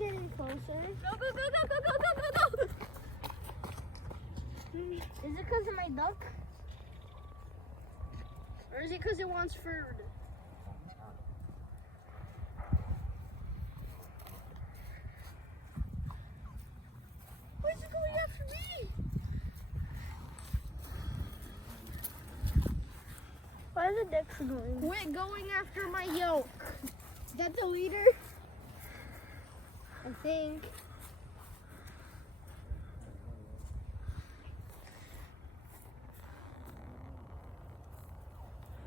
getting closer. Go, go, go, go, go, go, go, go, go! Is it because of my duck? Or is it because it wants food? Why is it going after me? Why are the ducks going? Quit going after my yolk. Is that the leader? I think.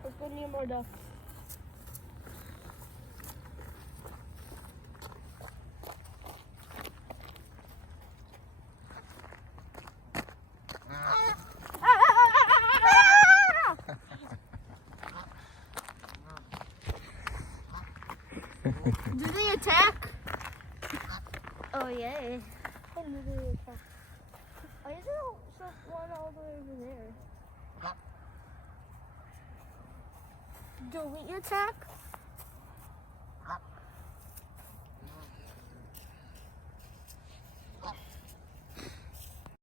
Let's go near more ducks. Do they attack? Oh yeah. When do they attack? Why is there one all the way over there? Do we attack?